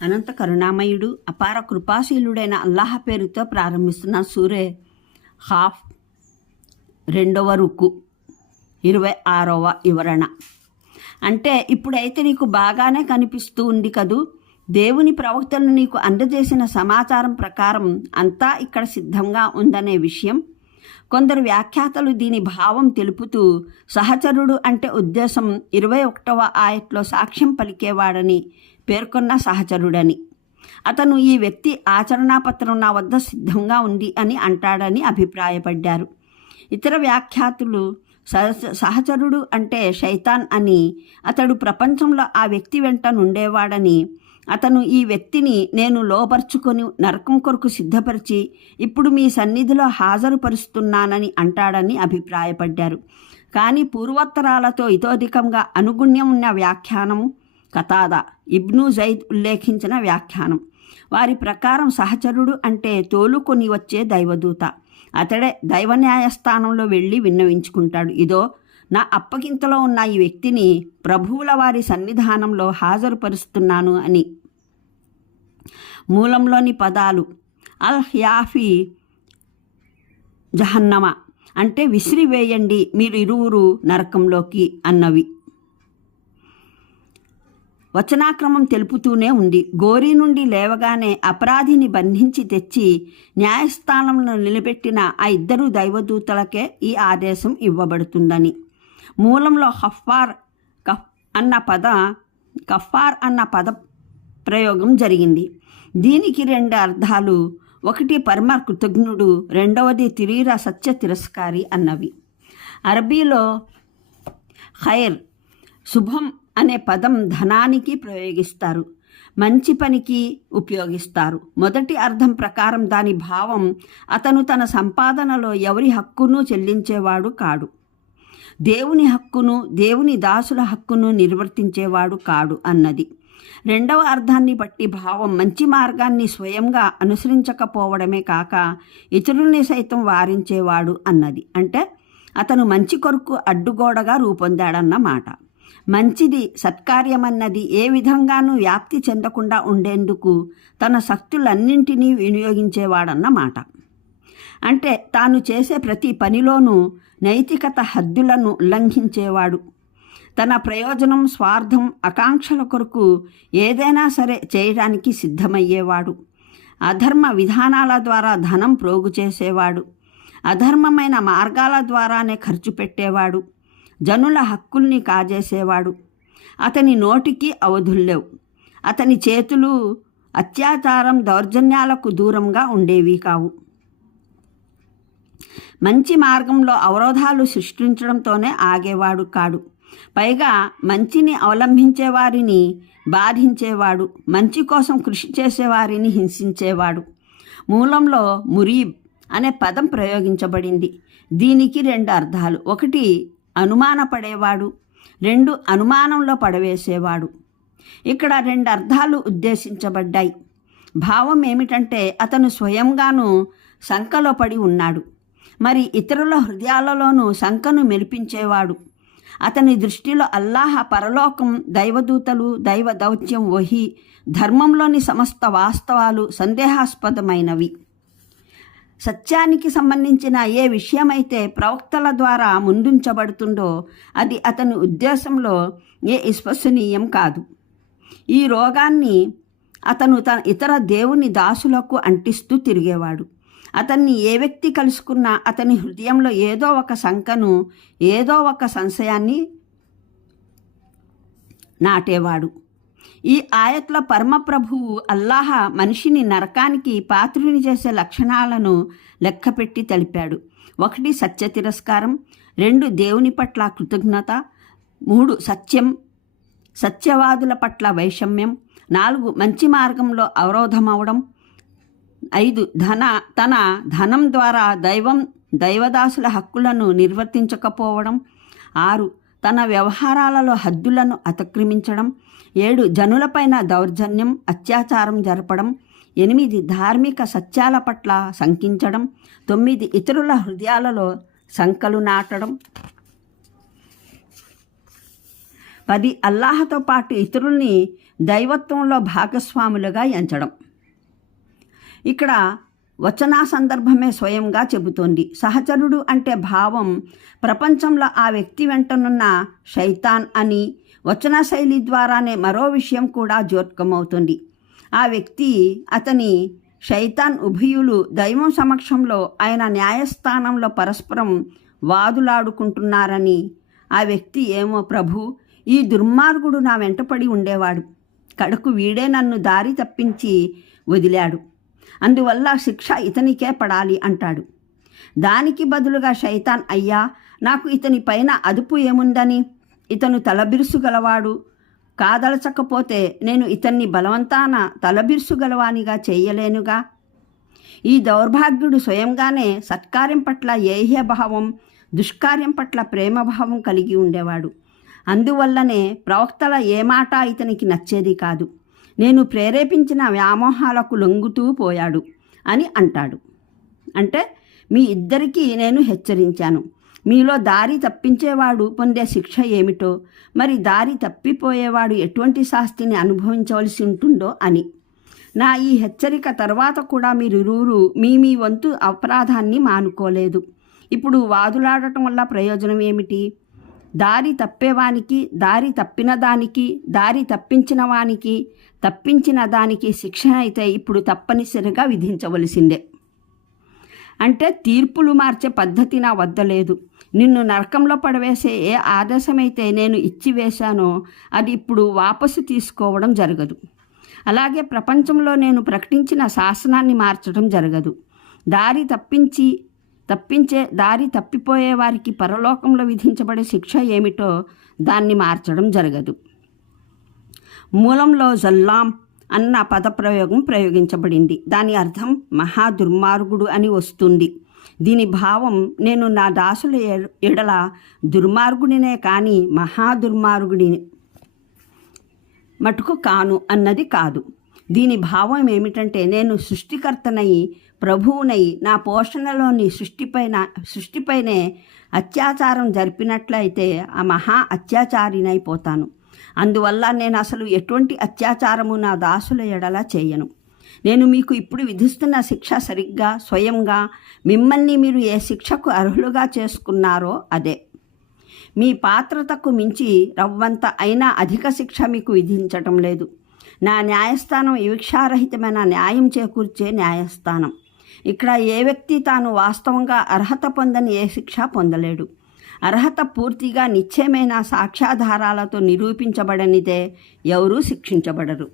అనంత కరుణామయుడు అపార కృపాశీలుడైన అల్లాహ్ పేరుతో ప్రారంభిస్తున్న సూరే హాఫ్ 2వ రుకు 26వ వివరణ. అంటే ఇప్పుడైతే నీకు బాగానే కనిపిస్తూ ఉంది కదూ, దేవుని ప్రవక్తలు నీకు అందజేసిన సమాచారం ప్రకారం అంతా ఇక్కడ సిద్ధంగా ఉందనే విషయం. కొందరు వ్యాఖ్యాతలు దీని భావం తెలుపుతూ సహచరుడు అంటే ఉద్దేశం 21వ ఆయట్లో సాక్ష్యం పలికేవాడని పేర్కొన్న సహచరుడని, అతను ఈ వ్యక్తి ఆచరణాపత్రం నా వద్ద సిద్ధంగా ఉంది అని అంటాడని అభిప్రాయపడ్డారు. ఇతర వ్యాఖ్యాతులు సహచరుడు అంటే శైతాన్ అని, అతడు ప్రపంచంలో ఆ వ్యక్తి వెంట నుండేవాడని, అతను ఈ వ్యక్తిని నేను లోపరుచుకొని నరకం కొరకు సిద్ధపరిచి ఇప్పుడు మీ సన్నిధిలో హాజరుపరుస్తున్నానని అంటాడని అభిప్రాయపడ్డారు. కానీ పూర్వోత్తరాలతో ఇతోధికంగా అనుగుణ్యం ఉన్న వ్యాఖ్యానము కతాదా, ఇబ్ను జైద్ ఉల్లేఖించిన వ్యాఖ్యానం. వారి ప్రకారం సహచరుడు అంటే తోలుకొని వచ్చే దైవదూత. అతడే దైవ న్యాయస్థానంలో వెళ్ళి విన్నవించుకుంటాడు, ఇదో నా అప్పగింతలో ఉన్న ఈ వ్యక్తిని ప్రభువుల వారి సన్నిధానంలో హాజరుపరుస్తున్నాను అని. మూలంలోని పదాలు అల్ హ్యాఫీ జహన్నమ అంటే విసిరివేయండి మీరు ఇరువురు నరకంలోకి అన్నవి. వచనాక్రమం తెలుపుతూనే ఉంది. గోరీ నుండి లేవగానే అపరాధిని బంధించి తెచ్చి న్యాయస్థానంలో నిలబెట్టిన ఆ ఇద్దరు దైవదూతలకే ఈ ఆదేశం ఇవ్వబడుతుందని. మూలంలో కఫార్ అన్న పద ప్రయోగం జరిగింది. దీనికి 2 అర్థాలు. ఒకటి పరమ కృతజ్ఞుడు, రెండవది తిరీర సత్య తిరస్కారి అన్నవి. అరబీలో ఖైర్ శుభం అనే పదం ధనానికి ప్రయోగిస్తారు, మంచి పనికి ఉపయోగిస్తారు. మొదటి అర్థం ప్రకారం దాని భావం అతను తన సంపాదనలో ఎవరి హక్కును చెల్లించేవాడు కాడు, దేవుని హక్కును దేవుని దాసుల హక్కును నిర్వర్తించేవాడు కాడు అన్నది. రెండవ అర్థాన్ని బట్టి భావం మంచి మార్గాన్ని స్వయంగా అనుసరించకపోవడమే కాక ఇతరుల్ని సైతం వారించేవాడు అన్నది. అంటే అతను మంచి కొరకు అడ్డుగోడగా రూపొందాడన్నమాట. మంచిది సత్కార్యమన్నది ఏ విధంగానూ వ్యాప్తి చెందకుండా ఉండేందుకు తన శక్తులన్నింటినీ వినియోగించేవాడన్నమాట. అంటే తాను చేసే ప్రతి పనిలోనూ నైతికత హద్దులను ఉల్లంఘించేవాడు. తన ప్రయోజనం, స్వార్థం, ఆకాంక్షల కొరకు ఏదైనా సరే చేయడానికి సిద్ధమయ్యేవాడు. అధర్మ విధానాల ద్వారా ధనం ప్రోగు చేసేవాడు. అధర్మమైన మార్గాల ద్వారానే ఖర్చు పెట్టేవాడు. జనుల హక్కుల్ని కాజేసేవాడు. అతని నోటికి అవధుల్లేవు. అతని చేతులు అత్యాచారం, దౌర్జన్యాలకు దూరంగా ఉండేవి కావు. మంచి మార్గంలో అవరోధాలు సృష్టించడంతోనే ఆగేవాడు కాడు. పైగా మంచిని అవలంబించేవారిని బాధించేవాడు, మంచి కోసం కృషి చేసేవారిని హింసించేవాడు. మూలంలో మురీబ్ అనే పదం ప్రయోగించబడింది. దీనికి 2 అర్థాలు. ఒకటి అనుమానపడేవాడు, 2 అనుమానంలో పడవేసేవాడు. ఇక్కడ 2 అర్థాలు ఉద్దేశించబడ్డాయి. భావం ఏమిటంటే అతను స్వయంగాను శంకలో పడి ఉన్నాడు, మరి ఇతరుల హృదయాలలోనూ శంకను మెలిపించేవాడు. అతని దృష్టిలో అల్లాహ్, పరలోకం, దైవదూతలు, దైవ దౌత్యం, వహీ, ధర్మంలోని సమస్త వాస్తవాలు సందేహాస్పదమైనవి. సత్యానికి సంబంధించిన ఏ విషయమైతే ప్రవక్తల ద్వారా ముందుంచబడుతుందో అది అతని ఉద్దేశంలో విశ్వసనీయం కాదు. ఈ రోగాన్ని అతను ఇతర దేవుని దాసులకు అంటిస్తూ తిరిగేవాడు. అతన్ని ఏ వ్యక్తి కలుసుకున్నా అతని హృదయంలో ఏదో ఒక శంకను, ఏదో ఒక సంశయాన్ని నాటేవాడు. ఈ ఆయత్లో పరమప్రభువు అల్లాహ్ మనిషిని నరకానికి పాత్రుని చేసే లక్షణాలను లెక్కపెట్టి తెలిపాడు. 1 సత్య తిరస్కారం, 2 దేవుని పట్ల కృతజ్ఞత, 3 సత్యం, సత్యవాదుల పట్ల వైషమ్యం, 4 మంచి మార్గంలో అవరోధమవడం, 5 తన ధనం ద్వారా దైవదాసుల హక్కులను నిర్వర్తించకపోవడం, 6 తన వ్యవహారాలలో హద్దులను అతిక్రమించడం, 7 జనులపైన దౌర్జన్యం, అత్యాచారం జరపడం, 8 ధార్మిక సత్యాల పట్ల శంకించడం, 9 ఇతరుల హృదయాలలో శంకలు నాటడం, 10 అల్లాహతో పాటు ఇతరుల్ని దైవత్వంలో భాగస్వాములుగా ఎంచడం. ఇక్కడ వచనా సందర్భమే స్వయంగా చెబుతోంది. సహచరుడు అంటే భావం ప్రపంచంలో ఆ వ్యక్తి వెంటనున్న శైతాన్ అని, వచన శైలి ద్వారానే మరో విషయం కూడా జ్యోత్కమవుతుంది. ఆ వ్యక్తి అతని శైతాన్ ఉభయులు దైవం సమక్షంలో ఆయన న్యాయస్థానంలో పరస్పరం వాదులాడుకుంటున్నారని. ఆ వ్యక్తి ఏమో ప్రభు, ఈ దుర్మార్గుడు నా వెంటపడి ఉండేవాడు, కడకు వీడే నన్ను దారి తప్పించి వదిలాడు, అందువల్ల శిక్ష ఇతనికే పడాలి అంటాడు. దానికి బదులుగా శైతాన్, అయ్యా నాకు ఇతని పైన అదుపు ఏముందని, ఇతను తలబిరుసుగలవాడు, కాదలచకపోతే నేను ఇతన్ని బలవంతాన తలబిరుసుగలవానిగా చేయలేనుగా. ఈ దౌర్భాగ్యుడు స్వయంగానే సత్కార్యం పట్ల ఏహ్యభావం, దుష్కార్యం పట్ల ప్రేమభావం కలిగి ఉండేవాడు. అందువల్లనే ప్రవక్తల ఏ మాట ఇతనికి నచ్చేది కాదు. నేను ప్రేరేపించిన వ్యామోహాలకు లొంగుతూ పోయాడు అని అంటాడు. అంటే మీ ఇద్దరికీ నేను హెచ్చరించాను, మీలో దారి తప్పించేవాడు పొందే శిక్ష ఏమిటో, మరి దారి తప్పిపోయేవాడు ఎటువంటి శాస్తిని అనుభవించవలసి ఉంటుందో అని. నా ఈ హెచ్చరిక తర్వాత కూడా మీరిరువురు మీ వంతు అపరాధాన్ని మానుకోలేదు. ఇప్పుడు వాదులాడటం వల్ల ప్రయోజనం ఏమిటి? దారి తప్పేవానికి, దారి తప్పిన దానికి, దారి తప్పించిన వానికి, తప్పించిన దానికి శిక్షణ అయితే ఇప్పుడు తప్పనిసరిగా విధించవలసిందే. అంటే తీర్పులు మార్చే పద్ధతి నా వద్ద లేదు. నిన్ను నరకంలో పడవేసే ఏ ఆదేశమైతే నేను ఇచ్చివేశానో అది ఇప్పుడు వాపసు తీసుకోవడం జరగదు. అలాగే ప్రపంచంలో నేను ప్రకటించిన శాసనాన్ని మార్చడం జరగదు. దారి తప్పిపోయే వారికి పరలోకంలో విధించబడే శిక్ష ఏమిటో దాన్ని మార్చడం జరగదు. మూలంలో జల్లాం అన్న పదప్రయోగం ప్రయోగించబడింది. దాని అర్థం మహాదుర్మార్గుడు అని వస్తుంది. దీని భావం నేను నా దాసుల ఎడల దుర్మార్గుడినే కానీ మహాదుర్మార్గుడిని మటుకు కాను అన్నది కాదు. దీని భావం ఏమిటంటే నేను సృష్టికర్తనై ప్రభువునై నా పోషణలోని సృష్టిపైనే అత్యాచారం జరిపినట్లయితే ఆ మహా అత్యాచారినైపోతాను. అందువల్ల నేను అసలు ఎటువంటి అత్యాచారము నా దాసుల ఎడల చేయను. నేను మీకు ఇప్పుడు విధిస్తున్న శిక్ష సరిగ్గా స్వయంగా మిమ్మల్ని మీరు ఏ శిక్షకు అర్హులుగా చేసుకున్నారో అదే. మీ పాత్రతకు మించి రవ్వంత అయినా అధిక శిక్ష మీకు విధించటం లేదు. నా న్యాయస్థానం వివక్షారహితమైన న్యాయం చేకూర్చే న్యాయస్థానం. ఇక్కడ ఏ వ్యక్తి తాను వాస్తవంగా అర్హత పొందని ఏ శిక్ష పొందలేడు. అర్హత పూర్తిగా నిశ్చయమైన సాక్ష్యాధారాలతో నిరూపించబడనిదే ఎవరూ శిక్షించబడరు.